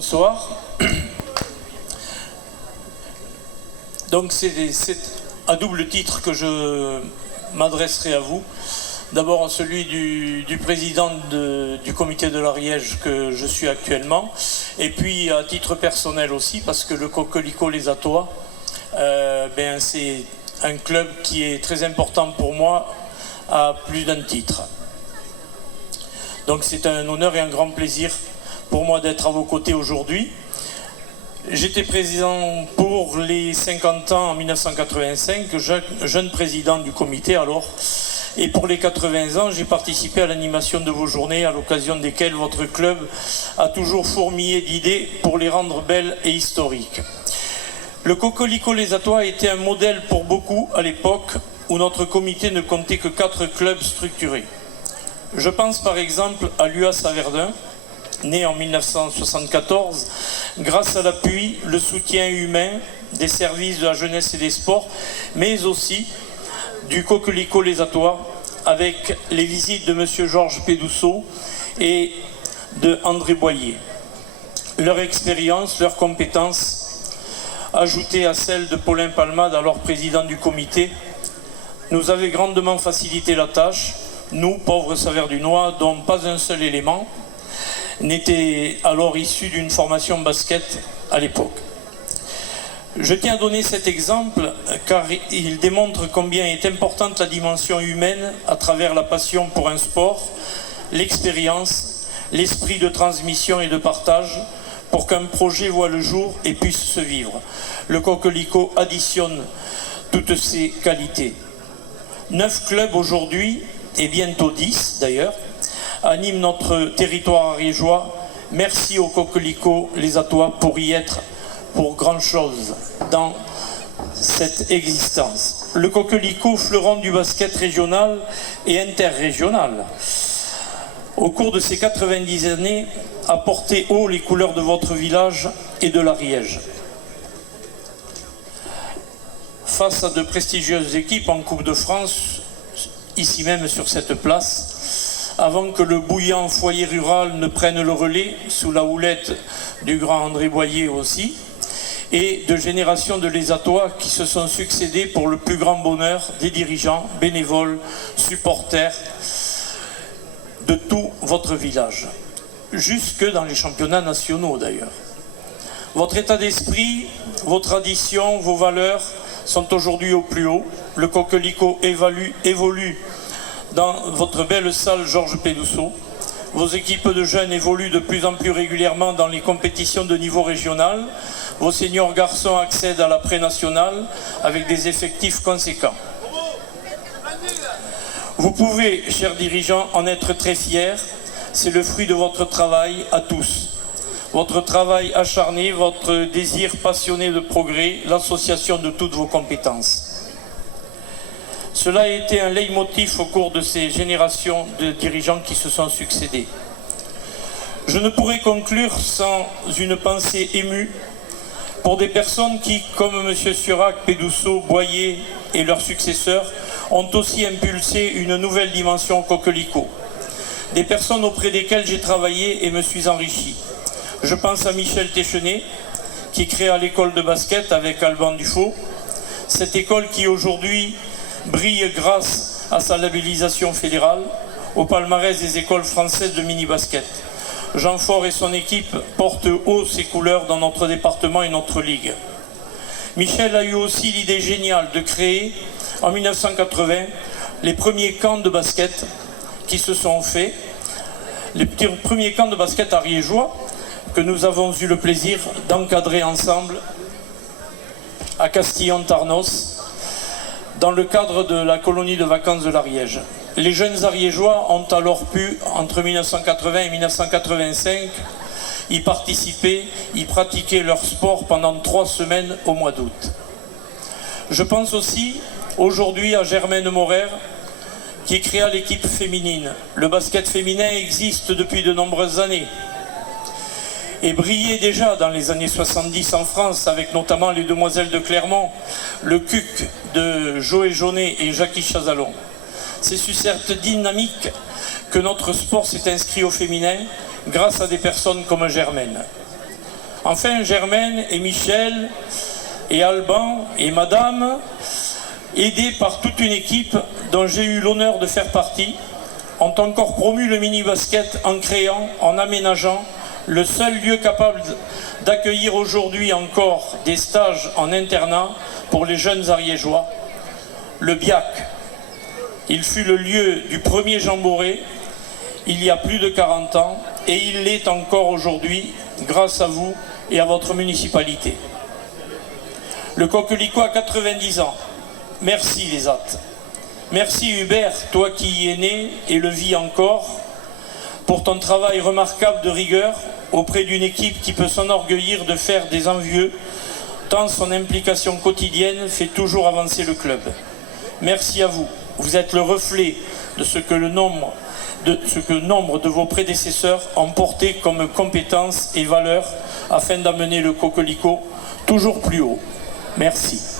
Bonsoir. Donc c'est à double titre que je m'adresserai à vous. D'abord à celui du président du comité de l'Ariège que je suis actuellement, et puis à titre personnel aussi, parce que le Coquelicot Les Atois, c'est un club qui est très important pour moi à plus d'un titre. Donc c'est un honneur et un grand plaisir pour moi d'être à vos côtés aujourd'hui. J'étais président pour les 50 ans en 1985, jeune président du comité alors. Et pour les 80 ans, j'ai participé à l'animation de vos journées, à l'occasion desquelles votre club a toujours fourmillé d'idées pour les rendre belles et historiques. Le Coquelicot Les Atois a été un modèle pour beaucoup à l'époque où notre comité ne comptait que 4 clubs structurés. Je pense par exemple à l'UAS à Verdun, né en 1974, grâce à l'appui, le soutien humain des services de la jeunesse et des sports, mais aussi du Coquelicot Les Atois, avec les visites de M. Georges Pédousseau et de André Boyer. Leur expérience, leurs compétences, ajoutées à celles de Paulin Palmade, alors président du comité, nous avaient grandement facilité la tâche, nous, pauvres Saverdunois, dont pas un seul élément n'était alors issu d'une formation basket à l'époque. Je tiens à donner cet exemple car il démontre combien est importante la dimension humaine à travers la passion pour un sport, l'expérience, l'esprit de transmission et de partage pour qu'un projet voie le jour et puisse se vivre. Le Coquelicot additionne toutes ces qualités. 9 clubs aujourd'hui, et bientôt 10 d'ailleurs, animent notre territoire ariégeois. Merci au Coquelicot Les Atois pour y être pour grand chose dans cette existence. Le Coquelicot, fleuron du basket régional et interrégional, au cours de ces 90 années, a porté haut les couleurs de votre village et de l'Ariège. Face à de prestigieuses équipes en Coupe de France, ici même sur cette place, avant que le bouillant foyer rural ne prenne le relais, sous la houlette du grand André Boyer aussi, et de générations de Les Atois qui se sont succédés pour le plus grand bonheur des dirigeants, bénévoles, supporters de tout votre village, jusque dans les championnats nationaux d'ailleurs. Votre état d'esprit, vos traditions, vos valeurs sont aujourd'hui au plus haut. Le Coquelicot évolue dans votre belle salle Georges Pédousseau. Vos équipes de jeunes évoluent de plus en plus régulièrement dans les compétitions de niveau régional. Vos seniors garçons accèdent à la pré-nationale avec des effectifs conséquents. Vous pouvez, chers dirigeants, en être très fiers. C'est le fruit de votre travail à tous. Votre travail acharné, votre désir passionné de progrès, l'association de toutes vos compétences. Cela a été un leitmotiv au cours de ces générations de dirigeants qui se sont succédés. Je ne pourrais conclure sans une pensée émue pour des personnes qui, comme M. Surac, Pédousseau, Boyer et leurs successeurs, ont aussi impulsé une nouvelle dimension au Coquelicot. Des personnes auprès desquelles j'ai travaillé et me suis enrichi. Je pense à Michel Téchenet, qui créa l'école de basket avec Alban Dufaux. Cette école qui aujourd'hui brille grâce à sa labellisation fédérale, au palmarès des écoles françaises de mini-basket. Jean Faure et son équipe portent haut ses couleurs dans notre département et notre ligue. Michel a eu aussi l'idée géniale de créer, en 1980, les premiers camps de basket qui se sont faits, les premiers camps de basket ariégeois que nous avons eu le plaisir d'encadrer ensemble à Castillon-Tarnos, dans le cadre de la colonie de vacances de l'Ariège. Les jeunes ariégeois ont alors pu, entre 1980 et 1985, y participer, y pratiquer leur sport pendant 3 semaines au mois d'août. Je pense aussi aujourd'hui à Germaine Morer, qui créa l'équipe féminine. Le basket féminin existe depuis de nombreuses années et brillait déjà dans les années 70 en France, avec notamment les Demoiselles de Clermont, le CUC de Joé Jaunet et Jackie Chazalon. C'est sur cette dynamique que notre sport s'est inscrit au féminin grâce à des personnes comme Germaine. Enfin, Germaine et Michel et Alban et Madame, aidés par toute une équipe dont j'ai eu l'honneur de faire partie, ont encore promu le mini-basket en créant, en aménageant le seul lieu capable d'accueillir aujourd'hui encore des stages en internat pour les jeunes ariégeois, le BIAC. Il fut le lieu du premier Jamboree il y a plus de 40 ans et il l'est encore aujourd'hui grâce à vous et à votre municipalité. Le Coquelicot a 90 ans. Merci les Attes. Merci Hubert, toi qui y es né et le vis encore, pour ton travail remarquable de rigueur auprès d'une équipe qui peut s'enorgueillir de faire des envieux, tant son implication quotidienne fait toujours avancer le club. Merci à vous. Vous êtes le reflet de ce que nombre de vos prédécesseurs ont porté comme compétences et valeurs afin d'amener le Coquelicot toujours plus haut. Merci.